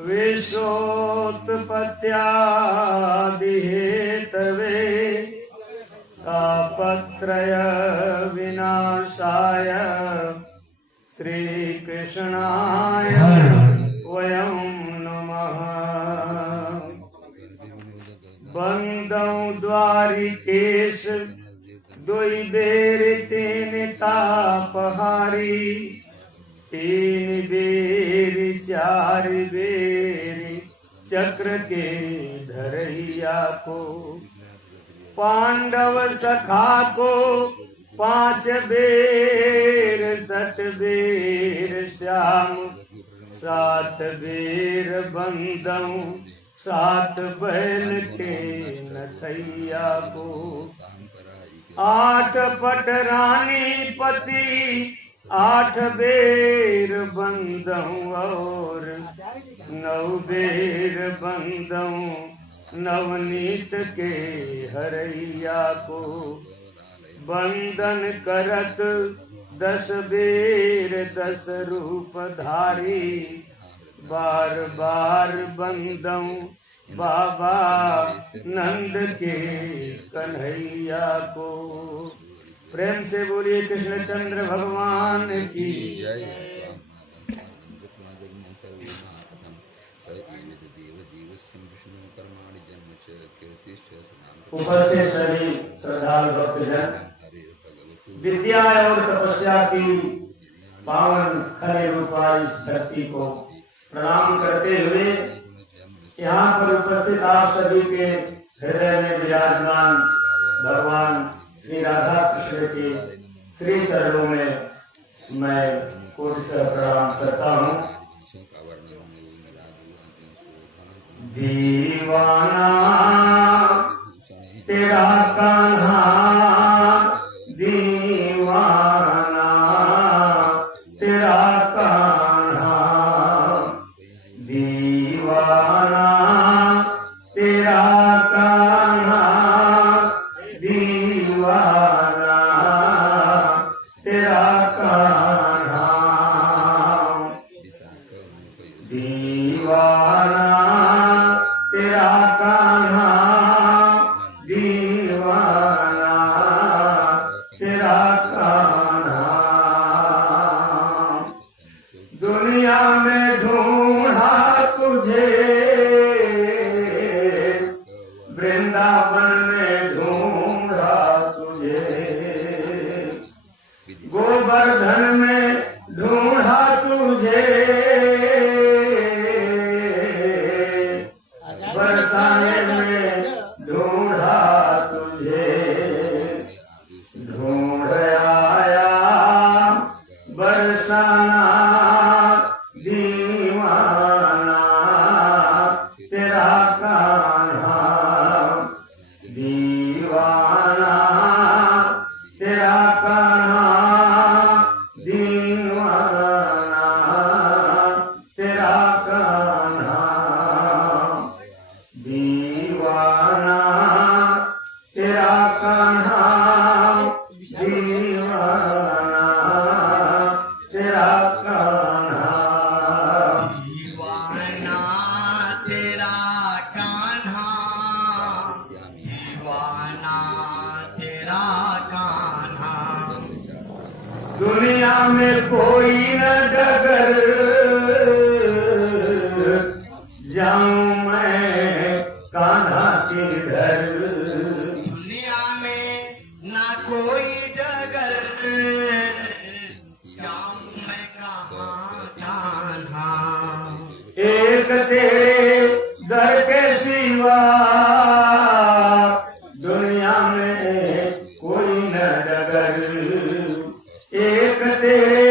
विश्वोत्पत्त्यादिहेतवे तापत्रय विनाशाय श्रीकृष्णाय वयं नमः। बंदौ द्वारिकेश दुई बेर तीन तापहारी, तीन बेर चार बेर चक्र के धरैया को, पांडव सखा को पांच बेर सत बेर श्याम, सात बेर बंदौ सात बैल के नथैया को, आठ पट रानी पति आठ बेर बंदौ और नौ बेर बंदौ नवनीत के हरैया को, बंदन करत दस बेर दस रूप धारी, बार बार बंदौ बाबा नंद के कन्हैया को। प्रेम से बोलिए कृष्णचंद्र भगवान की। उपस्थित सभी श्रद्धालु भक्तजन, विद्या और तपस्या की पावन खरे रूपा इस धरती को प्रणाम करते हुए यहाँ पर उपस्थित आप सभी के हृदय में विराजमान भगवान श्री राधा कृष्ण के श्री चरणों में मैं कोटि से प्रणाम करता हूँ। दीवाना तेरा कान्हा, दीवाना तेरा कान्हा, दीवाना तेरा कान्हा, दीवाना तेरा कान्हा, दीवाना तेरा कान्हा, दीवाना तेरा कान्हा। दुनिया में ढूंढा तुझे, वृंदावन में ढूंढा तुझे, गोवर्धन में ढूंढा तुझे, बरसाने में ढूंढा तुझे, ढूंढ आया बरसाना, दीवाना तेरा कान्हा, दीवाना तेरा कान्हा, दीवाना तेरा कान्हा, दीवाना तेरा कान्हा, दीवाना तेरा कान्हा, दीवाना तेरा कान्हा, दीवाना तेरा कान्हा। दुनिया में कोई न डगर जाऊं मैं कान्हा के घर, दुनिया में ना कोई डगर जाऊं मैं कहाँ कान्हा। एक तेरे दर के सिवा दुनिया में कोई न डगर, एक तेरे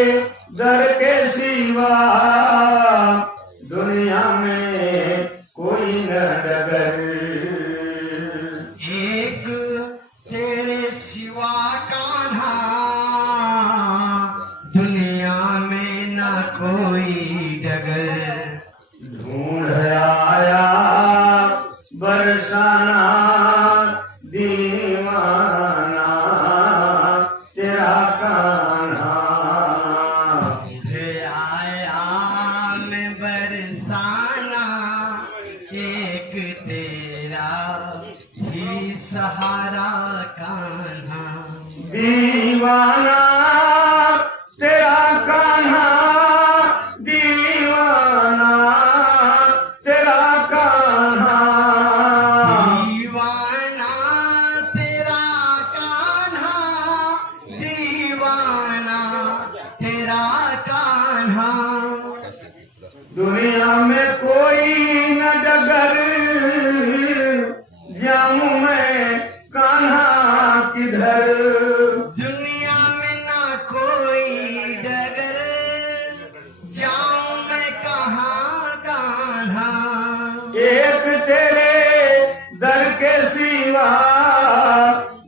दर के सिवा दुनिया में कोई न डगर, एक तेरे सिवा कान्हा, दुनिया में ना कोई डगर। ढूंढ आया बरसाना, दीवाना तेरा कान्हा, आया मैं बरसाना, दीवाना तेरा कान्हा, दीवाना तेरा कान्हा, दीवाना तेरा कान्हा, दीवाना तेरा कान्हा। दुनिया में कोई न डगर, जाऊं मैं कान्हा किधर। दुनिया में ना कोई डगर, जाऊं मैं कहाँ कान्हा। एक तेरे दर के सिवा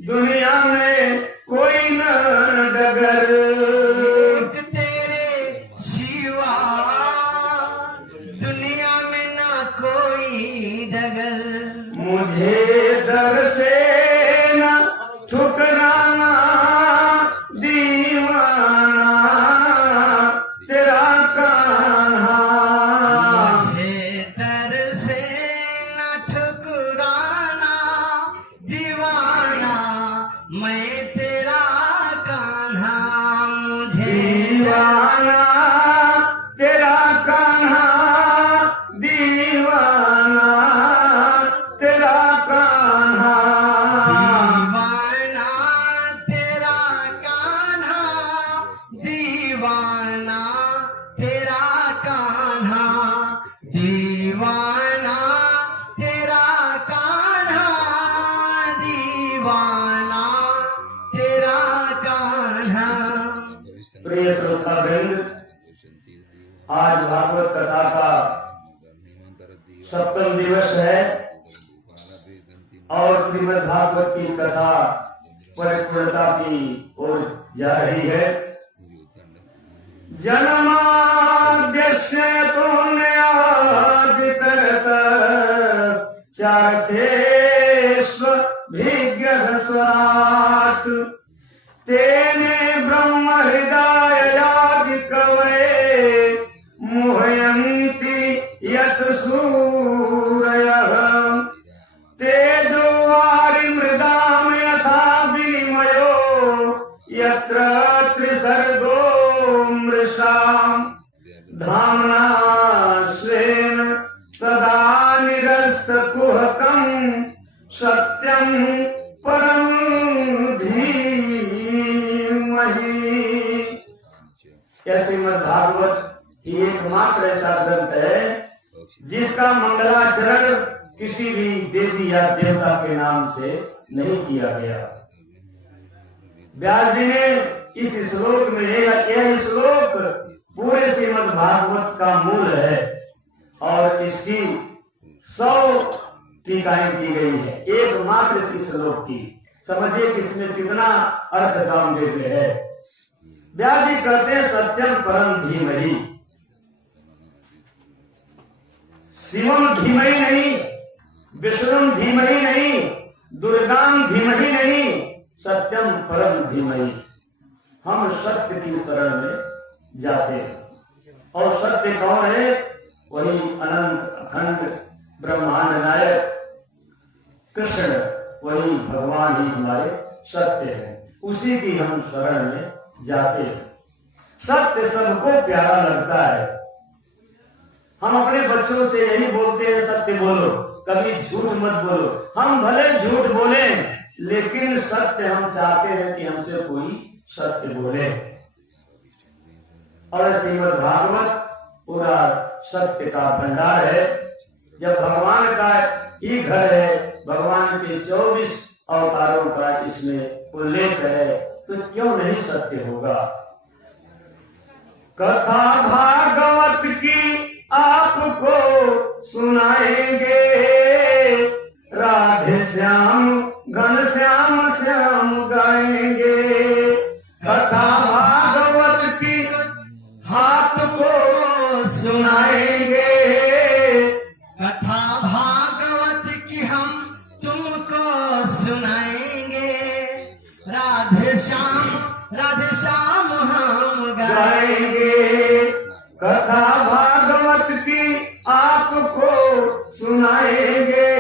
दुनिया में कोई न डगर। एक तेरे सिवा दुनिया में ना कोई डगर। मुझे दर से न ठुकराना, दीवाना तेरा कान्हा। मुझे दर से न ठुकराना, दीवाना मैं तेरा कान्हा। मुझे दीवाना तेरा कान्हा, दीवाना तेरा कान्हा। दीवाना तेरा कान्हा, दीवाना तेरा कान्हा। दीवाना तेरा कान्हा, दीवाना तेरा कान्हा। प्रिय श्रोतावृंद, आज भागवत कथा का 7वां दिवस है और श्रीमद् भागवत की कथा परिपूर्णता की ओर जा रही है। जन्माद्यस्य तुन्यादितरत चार्थेष्वभिज्ञस्वराट्, तेने ब्रह्म हृदयादि कवये मुह्यन्ति यत् सूरयः। तेजो वारिमृदां यथा विनिमयो यत्र त्रिसर्गो मृषाम्, धाम्ना स्वेन सदा निरस्तकुहकम् सत्यं परं धीमहि। यह श्रीमद् भागवत एकमात्र ऐसा ग्रंथ है जिसका मंगलाचरण किसी भी देवी या देवता के नाम से नहीं किया गया। व्यास जी ने इस श्लोक में, यह श्लोक पूरे श्रीमद् भागवत का मूल है और इसकी 100 टीकाएं की गई है, एकमात्र इस श्लोक की। समझिए कि इसमें कितना अर्थ काम देते हैं। व्यास जी कहते हैं सत्यम परम धीमहि। शिवम धीमहि नहीं, विष्णुम धीमहि नहीं, दुर्गाम धीमहि नहीं, सत्यम परम धीमहि। हम सत्य की शरण में जाते हैं और सत्य कौन है? वही अनंत अखंड ब्रह्मांड नायक कृष्ण, वही भगवान ही हमारे सत्य है, उसी की हम शरण में जाते हैं। सत्य सबको प्यारा लगता है। हम अपने बच्चों से यही बोलते हैं सत्य बोलो, कभी झूठ मत बोलो। हम भले झूठ बोले लेकिन सत्य हम चाहते हैं कि हमसे कोई सत्य बोले। और श्रीमद् भागवत पूरा सत्य का भंडार है। जब भगवान का ही घर है, भगवान के 24 अवतारों का इसमें उल्लेख है, तो क्यों नहीं सत्य होगा। कथा भागवत की आपको सुनाएंगे, राधे श्याम घन श्याम श्याम गाएंगे। कथा भागवत की आपको सुनाएंगे, कथा भागवत की हम तुमको सुनाएंगे। राधे श्याम हम गाएंगे। कथा भागवत की आपको सुनाएंगे,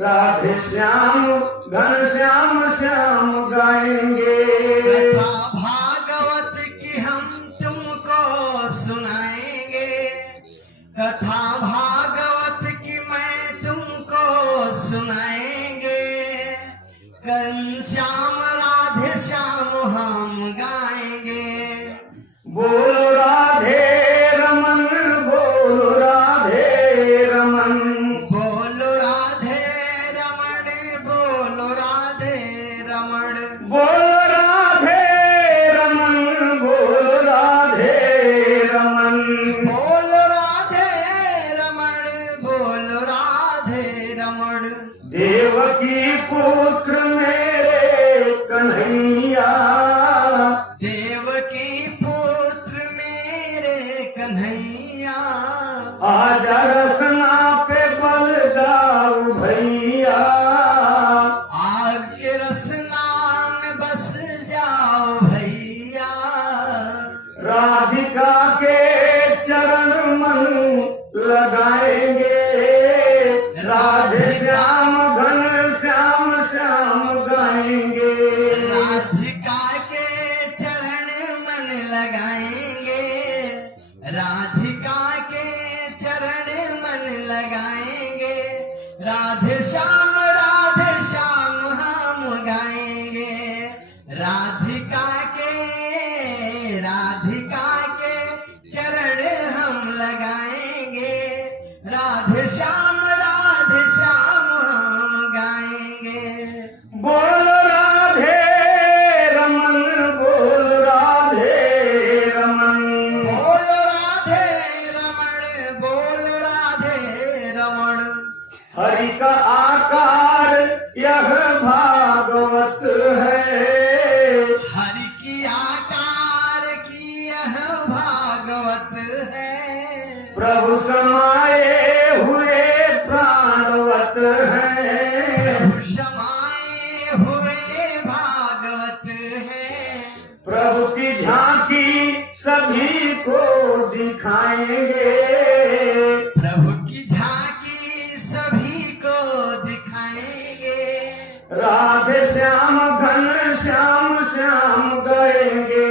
राधे श्याम घन श्याम श्याम गाएंगे। कथा भागवत की मैं तुमको सुनाएंगे। घनश्याम राधे श्याम हम गाएंगे। बोलो राधे रमन, बोलो राधे रमन, बोलो राधे रमण, बोलो राधे रमण, बोलो राधे रमन, बोलो राधे रमन। बोलो राधे रमण, बोलो राधे रमण। देवकी पुत्र मेरे कन्हैया, देवकी पुत्र मेरे कन्हैया। आजा रसना पे बल दाऊ भैया, आग के रसना में बस जाओ भैया। राधिका के चरण मन लगाएंगे। राधे श्याम घन श्याम श्याम गाएंगे। राधिका के चरण मन लगाएंगे। राधिका के चरण मन लगाएंगे। राधे श्याम हम गाएंगे। राधिका के चरण हम लगाएंगे। राधे श्याम हम गाएंगे। बोलो राधे रमन, बोलो राधे रमन, बोलो राधे रमण, बोलो राधे रमण। हरि का आकार यह भागवत है। हरि की आकार की यह भागवत है। प्रभु समाये हुए प्राणवत है। प्रभु समाये हुए भागवत है। प्रभु की झांकी सभी को दिखाएंगे। प्रभु की झांकी सभी को दिखाएंगे। राधे श्याम घन श्याम श्याम गाएंगे।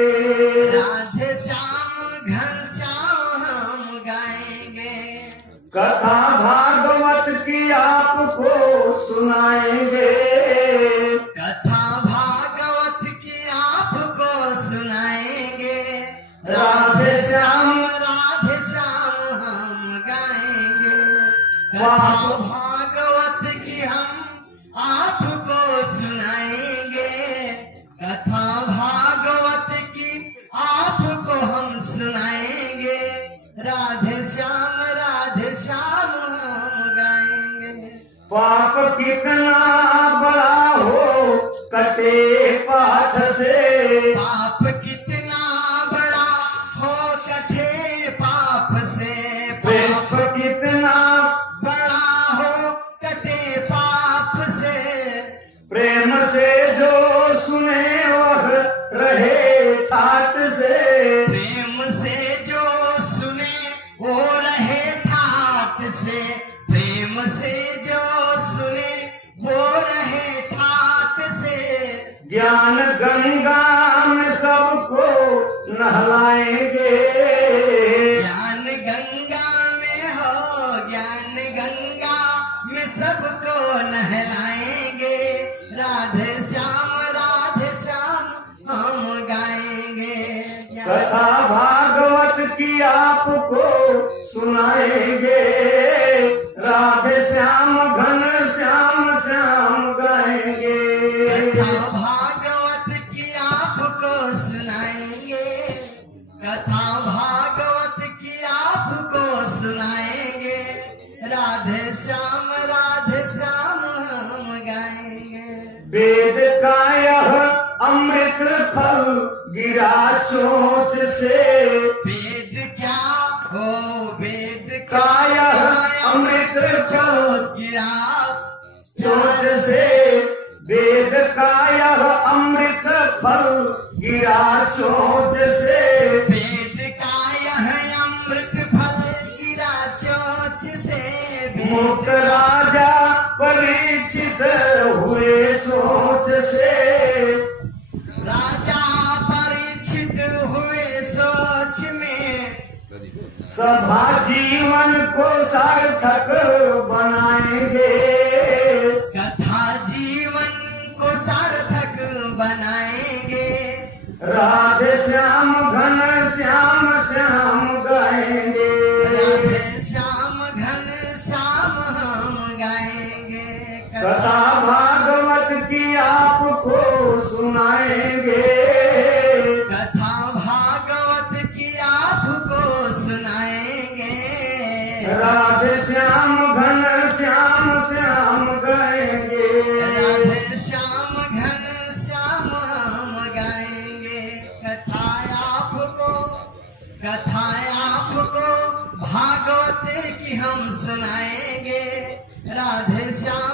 राधे श्याम घन श्याम हम गाएंगे। कथा भागवत की आपको सुनाएंगे। कथा भागवत की आपको सुनाएंगे। राधे श्याम हम गाएंगे। कथा भागवत की हम आपको सुनाएंगे। कथा भागवत की आपको हम सुनाएंगे। राधे श्याम हम गाएंगे। पाप कितना बड़ा हो कटे पास से। पाप कितना बड़ा हो कटे पाप से। पाप कितना बड़ा हो कटे पाप से। प्रेम से जो सुने वह रहे ठाट से। प्रेम से जो सुने वो रहे ठाट से। प्रेम से जो सुने वो रहे ठाट से। ज्ञान गंगा में सबको नहलाएंगे। ज्ञान गंगा में हो, ज्ञान गंगा में सबको नहलाएंगे। राधे श्याम हम गाएंगे। कथा भागवत की आपको सुनाएंगे। राधे श्याम घन श्याम श्याम गाएंगे। कथा भागवत की आपको सुनाएंगे। कथा भागवत की आपको सुनाएंगे। राधे श्याम हम गाएंगे। वेद का यह अमृत फल गिरा चोंच से। वेद क्या हो, वेद का यह अमृत चोट गिरा चोंच से। वेद का यह अमृत फल गिरा चोंच से। वेद का यह अमृत फल गिरा चोंच से। मुक्त राजा परीक्षित हुए सोच से। राजा परीक्षित हुए सोच में। सभा जीवन को सार्थक बनाएंगे, कथा जीवन को सार्थक बनाएंगे। राधे श्याम घन श्याम श्याम गाएंगे, राधे श्याम घन श्याम हम गाएंगे। कथा भागवत की आपको सुनाएंगे, कथा भागवत की आपको सुनाएंगे। राधे श्याम घन श्याम श्याम गाएंगे, राधे श्याम घन श्याम हम गाएंगे। कथा आपको भागवत की हम सुनाएंगे। राधे श्याम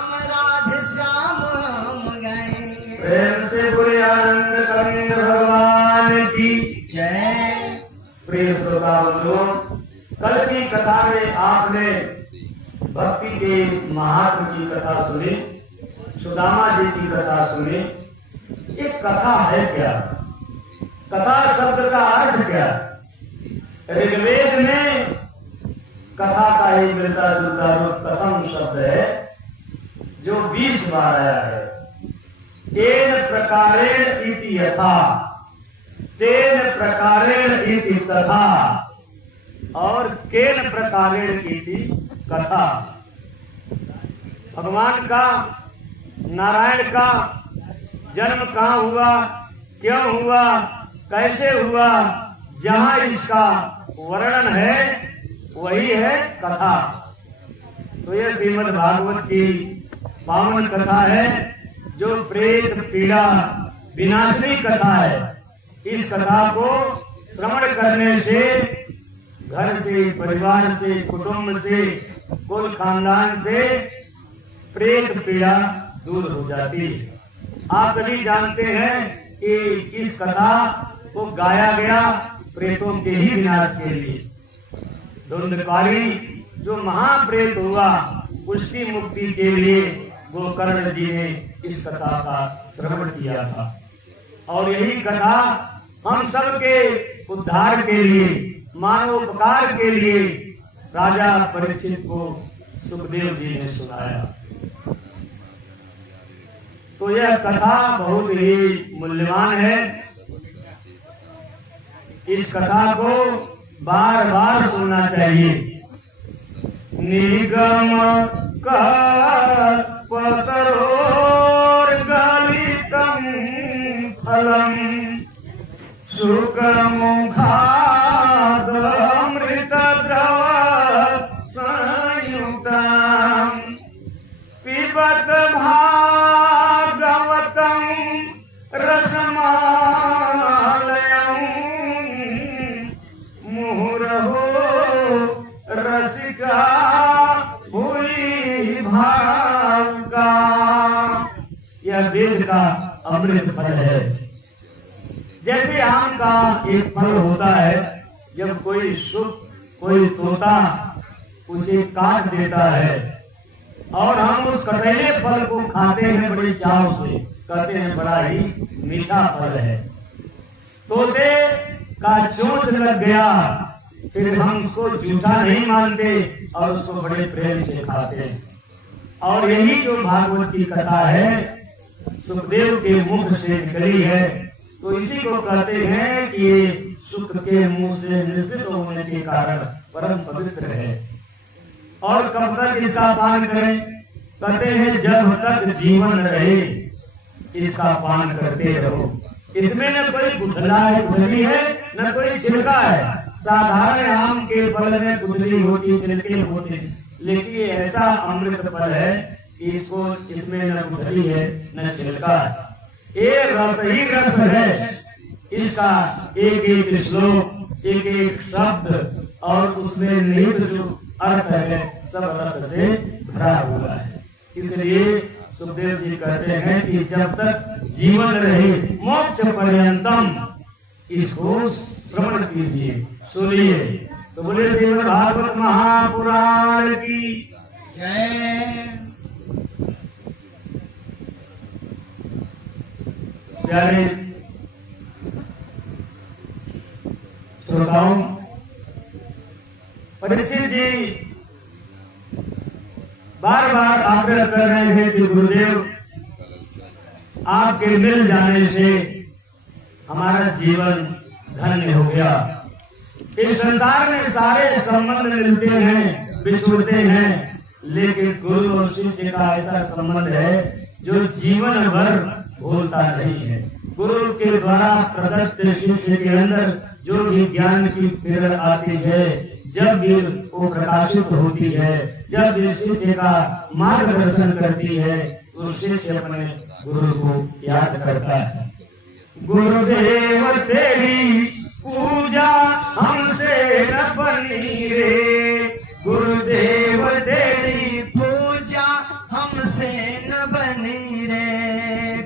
हम गाएंगे। प्रेम से बोले आनंद कंद भगवान की जय। प्रिय श्रोता बंधुओं, कल की कथा में आपने भक्ति के महात्म की कथा सुनी, सुदामा जी की कथा सुनी। ये कथा है क्या? कथा शब्द का अर्थ क्या? ऋग्वेद में कथा का ही मिलता जुलता रूप कथम शब्द है, जो 20 बार आया है। तेन प्रकारेण इति यथा, तेन प्रकारेण इति तथा, और केन प्रकारेण इति कथा। भगवान का, नारायण का जन्म कहाँ हुआ, क्यों हुआ, कैसे हुआ, जहाँ इसका वर्णन है वही है कथा। तो यह श्रीमद् भागवत की पावन कथा है, जो प्रेत पीड़ा विनाशनी कथा है। इस कथा को श्रवण करने से घर से, परिवार से, कुटुंब से, कुल खानदान से प्रेत पीड़ा दूर हो जाती है। आप सभी जानते हैं कि इस कथा को गाया गया प्रेतों के ही विनाश के लिए। धुंधकारी जो महाप्रेत हुआ, उसकी मुक्ति के लिए गोकर्ण जी ने इस कथा का श्रवण किया था। और यही कथा हम सब के उद्धार के लिए, मानवोपकार के लिए राजा परीक्षित को सुखदेव जी ने सुनाया। तो यह कथा बहुत ही मूल्यवान है। इस कथा को बार बार सुनना चाहिए। निगम कल्पतरोर्गलितं फलम् सुखमुखादमृतद्रव संयुक्तम् पिबत भागवतं रसमालयम् मुहुरहो रसिका भूरि भागा। यह वेद का अमृत फल है। जैसे आम का एक फल होता है, जब कोई कोई तोता उसे काट देता है और हम उस कटहले फल को खाते हैं बड़े चाव से, कहते हैं बड़ा ही मीठा फल है। तोते का चोंच लग गया, फिर हम उसको जूठा नहीं मानते और उसको बड़े प्रेम से खाते हैं। और यही जो भागवत की कथा है, सुखदेव के मुख से निकली है, तो इसी को कहते हैं कि ये सुख के मुंह से निश्चित होने के कारण परम पवित्र है। और कब तक इसका पान करें? कहते हैं जब तक जीवन रहे इसका पान करते रहो। इसमें न कोई गुठली है, न कोई छिलका है। साधारण आम के फल में गुठली होती, छिलके होते, लेकिन ये ऐसा अमृत फल है कि इसमें न गुठली है न छिलका है। ये रस ही रस है। इसका एक एक श्लोक, एक एक शब्द और उसमें निहित जो अर्थ है सब रस से भरा हुआ है। इसलिए सुखदेव जी कहते हैं कि जब तक जीवन रहे मोक्ष पर्यंतम इसको श्रवण कीजिए, सुनिए। तो बोले श्रीमद् भागवत महापुराण की जय। प्यारे श्रोताओं, परीक्षित जी बार बार आग्रह कर रहे थे कि गुरुदेव आपके मिल जाने से हमारा जीवन धन्य हो गया। इस संसार में सारे संबंध मिलते हैं, बिछुड़ते हैं, लेकिन गुरु और शिष्य का ऐसा संबंध है जो जीवन भर भूलता नहीं है। गुरु के द्वारा प्रदत्त शिष्य के अंदर जो भी ज्ञान की किरण आती है, जब भी वो प्रकाशित होती है, जब भी शिष्य का मार्गदर्शन करती है, तो शिष्य अपने गुरु को याद करता है। गुरुदेव तेरी पूजा हमसे न बनी रे, गुरुदेव तेरी पूजा हमसे न बनी रे,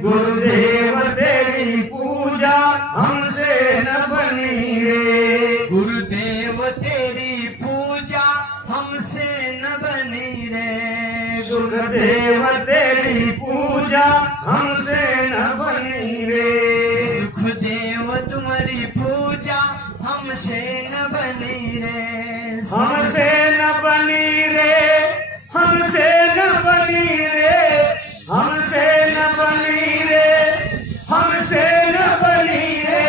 गुरुदेव तेरी पूजा हमसे न बनी रे, गुरुदेव तेरी पूजा हमसे न बनी रे, सुखदेव तेरी पूजा हमसे न बनी रे, सुखदेव तुम्हारी पूजा हमसे न बनी रे, हमसे न बनी रे, हमसे न बनी रे, हमसे न बनी रे, हमसे न बनी रे,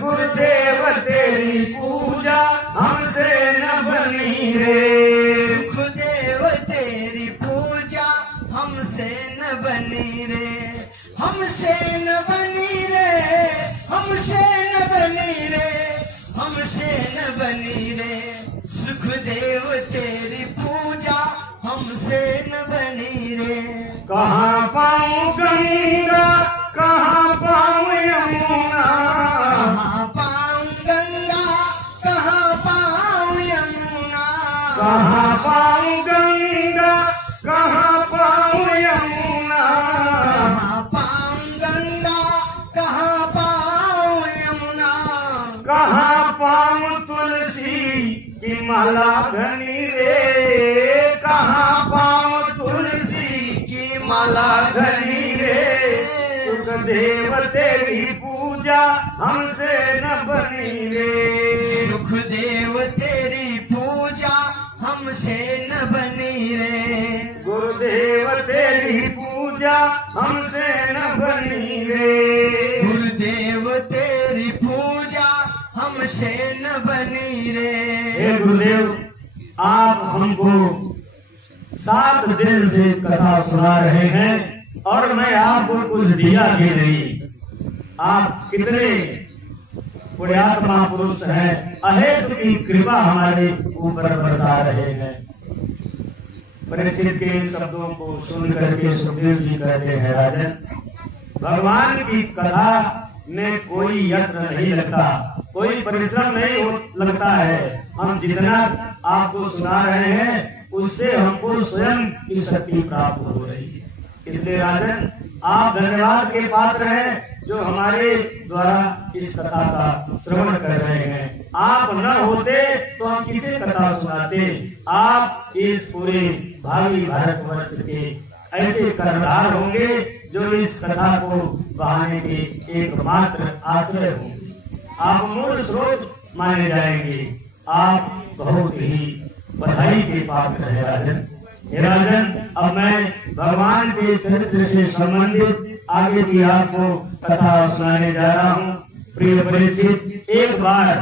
गुरुदेव तेरी पूजा हमसे न बनी रे, सुखदेव तेरी पूजा हमसे न बनी रे, हमसे न बनी रे, हमसे न बनी रे, हमसे न बनी रे, सुखदेव तेरी पूजा हमसे न बनी रे। कहाँ पाऊँ गंगा, कहाँ पाऊँ यमुना, कहाँ पाऊँ गंगा, कहाँ पाऊँ यमुना, कहाँ पाऊँ गंगा, कहाँ पाऊँ यमुना, कहाँ पाऊँ गंगा, कहाँ पाऊँ यमुना, कहाँ पाऊँ तुलसी की माला घनी रे, कहाँ पाऊँ तुलसी की माला घनी रे, सुखदेव तेरी पूजा हमसे न बनी रे, सुखदेव तेरी पूजा हमसे न बनी रे, गुरुदेव तेरी पूजा हमसे न बनी रे, गुरुदेव तेरी पूजा हमसे न बनी रे। हे गुरुदेव, आप हमको 7 दिन से कथा सुना रहे हैं और मैं आपको कुछ दिया भी नहीं। आप कितने पुण्यात्मा पुरुष हैं, अहेतु की कृपा हमारे ऊपर बरसा रहे हैं। परीक्षित के शब्दों को सुन करके सुखदेव जी कहते हैं, राजन, भगवान की कथा में कोई यत्न नहीं लगता, कोई परिश्रम नहीं लगता है। हम जितना आपको सुना रहे हैं उससे हमको स्वयं की शक्ति प्राप्त हो रही है। इसलिए राजन, आप धन्यवाद के पात्र हैं जो हमारे द्वारा इस कथा का श्रवण कर रहे हैं। आप न होते तो हम किसे कथा सुनाते। आप इस पूरे भावी भारतवर्ष के ऐसे कर्णधार होंगे जो इस कथा को बहाने के एकमात्र आश्रय होंगे। आप मूल स्रोत माने जाएंगे। आप बहुत ही बधाई के पात्र है राजन। हे राजन, अब मैं भगवान के चरित्र से संबंधित आगे की आपको कथा सुनाने जा रहा हूँ। प्रिय परीक्षित, एक बार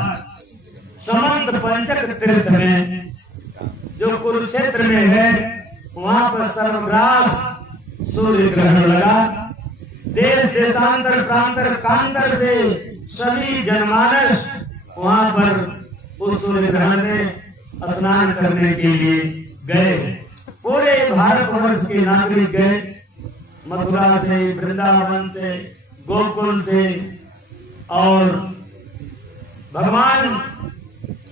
समंत पंचक तीर्थ में जो कुरुक्षेत्र में है, वहाँ पर सर्वग्रास सूर्य ग्रहण लगा। देश देशांतर प्रांतर कांतर से सभी जनमानस वहाँ पर उस सूर्य ग्रहण में स्नान करने के लिए गए। पूरे भारतवर्ष के नागरिक गए, मथुरा से, वृंदावन से, गोकुल से, और भगवान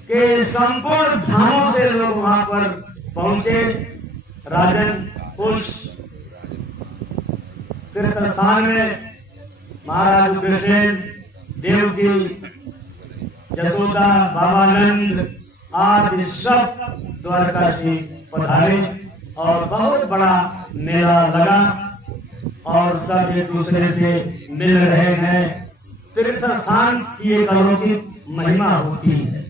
के संपूर्ण धामों से लोग वहां पर पहुंचे। राजन, उस तीर्थ स्थान में महाराज उग्रसेन, देवकी, यशोदा, बाबानंद आदि सब द्वारका से पधारे और बहुत बड़ा मेला लगा और सब एक दूसरे से मिल रहे हैं। तीर्थ स्थान की एक अलौकिक महिमा होती है।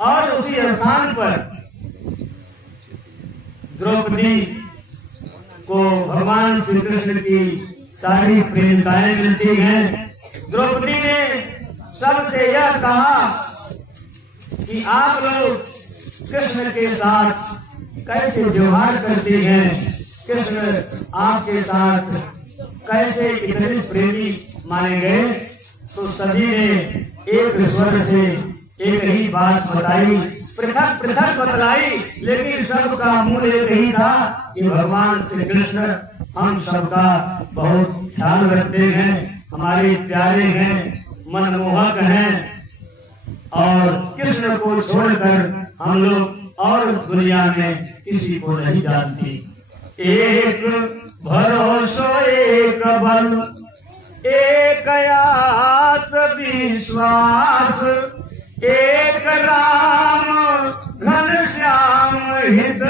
और उसी स्थान पर द्रौपदी को भगवान श्री कृष्ण की सारी प्रेमिकाएं मिलती हैं। द्रौपदी ने सबसे यह कहा कि आप लोग कृष्ण के साथ कैसे व्यवहार करती हैं, कृष्ण आपके साथ कैसे इतने प्रेमी माने गए। तो सभी ने एक स्वर से एक ही बात बताई, पृथक पृथक बतलाई, लेकिन सबका मूल एक ही था कि भगवान श्री कृष्ण हम सबका बहुत ख्याल रखते हैं, हमारे प्यारे हैं, मनमोहक हैं, और कृष्ण को छोड़कर हम लोग और दुनिया में किसी को नहीं जानती। एक भरोसो एक बल, एक आस विश्वास, एक राम घनश्याम हित,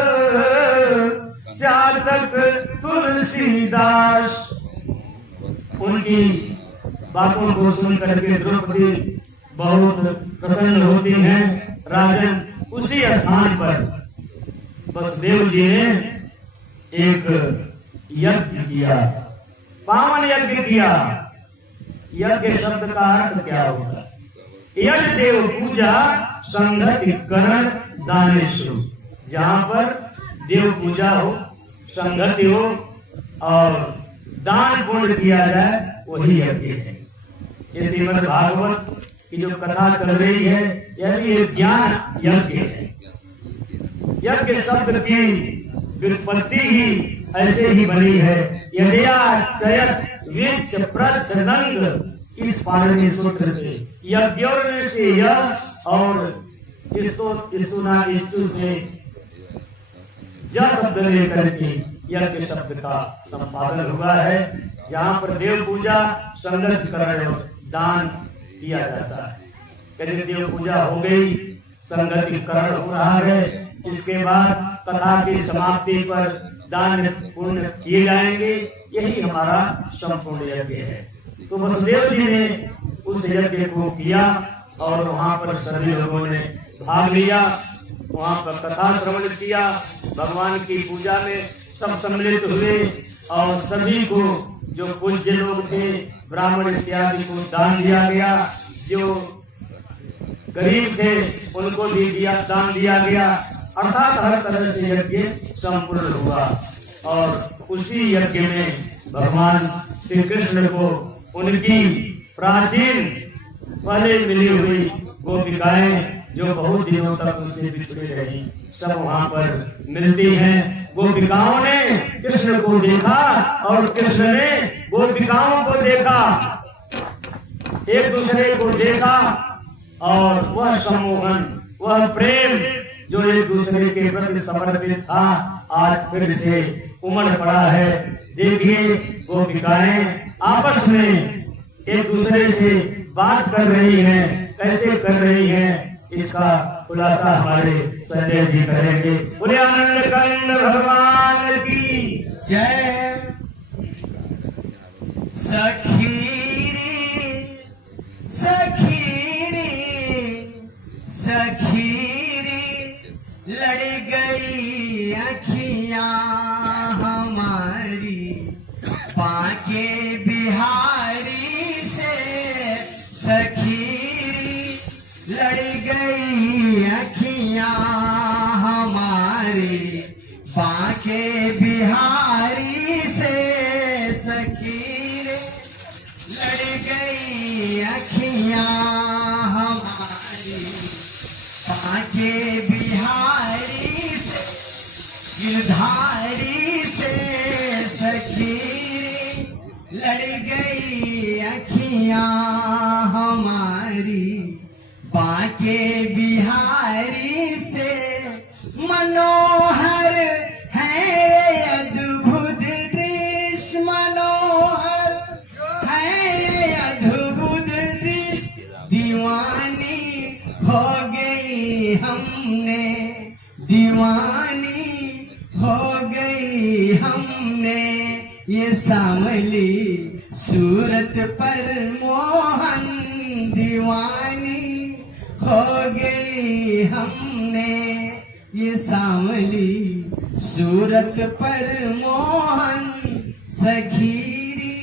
चातक तुलसीदास। उनकी बातों को सुन करके द्रौपदी बहुत प्रसन्न होती हैं। राजन उसी स्थान पर वसुदेव जी ने एक यज्ञ किया, पावन यज्ञ किया। यज्ञ शब्द का अर्थ क्या होगा? यज्ञ देव पूजा संगति करण दानेशु। जहाँ पर देव पूजा हो, संगति हो और दान पुण्य किया जाए, वही यज्ञ है। ये श्रीमद् भागवत की जो कथा चल रही है, यह ज्ञान यज्ञ है। यज्ञ शब्द की व्युत्पत्ति ही ऐसे ही बनी है। यज्ञा चयत वृक्ष प्रच्छ नंग, इस पाणिनि सूत्र से यज्ञोर्न से यह और इस्तुना इस्तु से ज शब्द लेकर के यज्ञ शब्द का संपादन हुआ है। जहाँ पर देव पूजा संगत करण और दान किया जाता है। यदि देव पूजा हो गई, संगतिकरण हो रहा है, इसके बाद कथा की समाप्ति पर दान पुण्य किए जाएंगे। यही हमारा संपूर्ण यज्ञ है। तो वसुदेव जी ने उस यज्ञ को किया और वहाँ पर सभी लोगों ने भाग लिया, वहाँ पर कथा श्रवण किया, भगवान की पूजा में सब सम्मिलित हुए और सभी को जो पूज्य लोग थे, ब्राह्मण इत्यादि को दान दिया गया, जो गरीब थे उनको भी दान दिया गया। अर्थात हर तरह से यज्ञ संपूर्ण हुआ और उसी यज्ञ में भगवान श्री कृष्ण को उनकी प्राचीन पहले मिली हुई गोपिकाएं जो बहुत दिनों तक उनसे बिछड़े रही, सब वहाँ पर मिलती हैं। गोपिकाओं ने कृष्ण को देखा और कृष्ण ने गोपिकाओं को देखा, एक दूसरे को देखा और वह सम्मोहन, वह प्रेम जो एक दूसरे के प्रति समर्पित था, आज फिर से उमड़ पड़ा है। देखिए गोपिकाएं आपस में एक दूसरे से बात कर रही हैं, कैसे कर रही हैं, इसका खुलासा हमारे संजय जी करेंगे। बोले आनंद कंद भगवान की जय। सखीरी सखीरी सखीरी लड़ गई अखियां हमारी बांके बिहारी से। सखीरी लड़ गई अखियां हमारी बांके बिहारी से। सखीरी लड़ गई अखियां हमारी बांके बिहारी से, गिरधारी से। सखीरी लड़ गई अखियां हमारी बांके बिहारी से। मनोहर है अद्भुत दृश्य, मनोहर है अद्भुत दृश्य। दीवानी हो गई हमने, दीवानी हो गई हमने। ये सांवली सूरत पर मोहन, दीवानी हो गई ली हमने ये सांवली सूरत पर मोहन सखीरी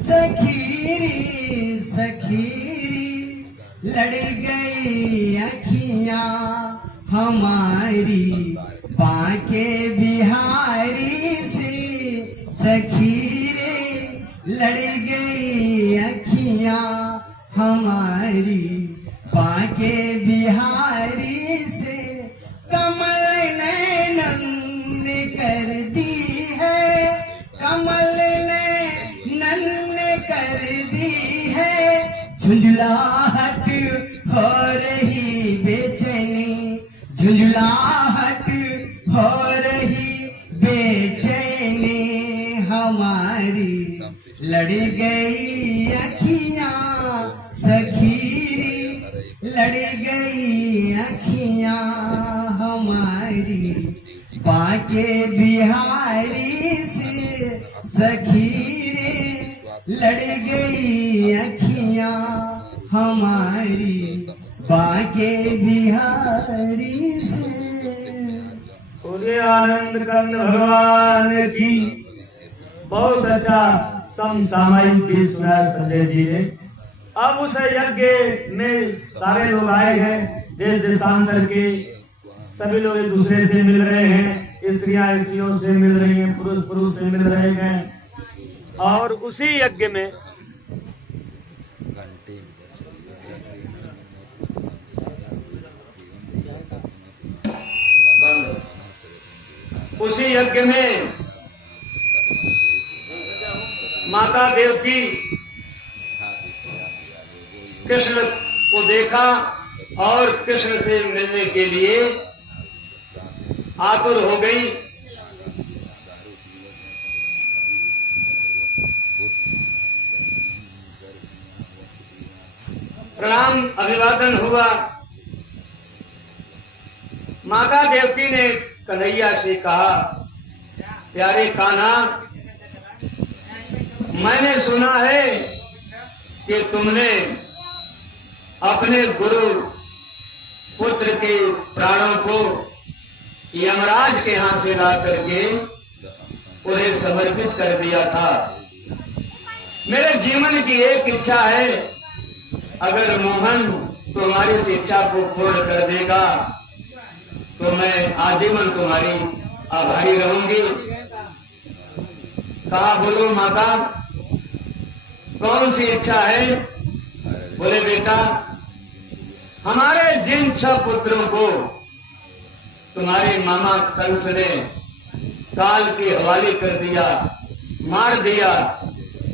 सखीरी सखीरी लड़ गई अखियां हमारी बांके बिहारी से सखीरे लड़ गई अखियां हमारी बांके बिहारी से कमल नैनन ने कर दी है कमल नैनन ने कर दी है झुंझलाहट हो रही बेचैनी झुंझलाहट हो रही बेचैनी हमारी लड़ गई अखियां सखीरी लड़ गई अखियां हमारी बांके बिहारी से सखीरे लड़ गई अखियां हमारी बांके बिहारी से। पूरे आनंद कंद भगवान की बहुत अच्छा समसामयिक भी सुनाया संजय जी ने। अब उस यज्ञ में सारे लोग आए हैं, देश देशांतर के सभी लोग एक दूसरे से मिल रहे हैं, स्त्रियां स्त्रियों से मिल रही हैं, पुरुष पुरुष से मिल रहे हैं। और उसी यज्ञ में माता देवकी कृष्ण को देखा और कृष्ण से मिलने के लिए आतुर हो गई। प्रणाम अभिवादन हुआ। माता देवकी ने कन्हैया से कहा, प्यारे कान्हा, मैंने सुना है कि तुमने अपने गुरु पुत्र के प्राणों को यमराज के यहाँ से ला करके उन्हें समर्पित कर दिया था। मेरे जीवन की एक इच्छा है, अगर मोहन तुम्हारी इस इच्छा को पूर्ण कर देगा तो मैं आजीवन तुम्हारी आभारी रहूंगी। कहा, बोलो माता, कौन सी इच्छा है? बोले, बेटा, हमारे जिन 6 पुत्रों को तुम्हारे मामा कंस ने काल के हवाले कर दिया, मार दिया,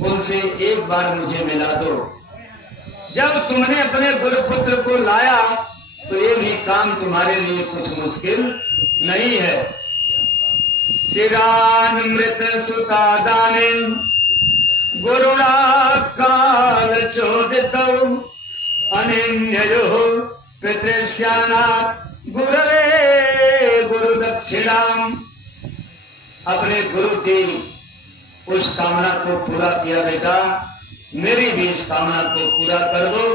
उनसे एक बार मुझे मिला दो। जब तुमने अपने गुरुपुत्र को लाया तो ये भी काम तुम्हारे लिए कुछ मुश्किल नहीं है। चिरानमृत सुतादाने गुरुणा काल चोदितौ अनिन्ययो पितृश्याना गुरवे गुरु दक्षिणाम। अपने गुरु की उस कामना को पूरा किया बेटा, मेरी भी इस कामना को पूरा कर दो।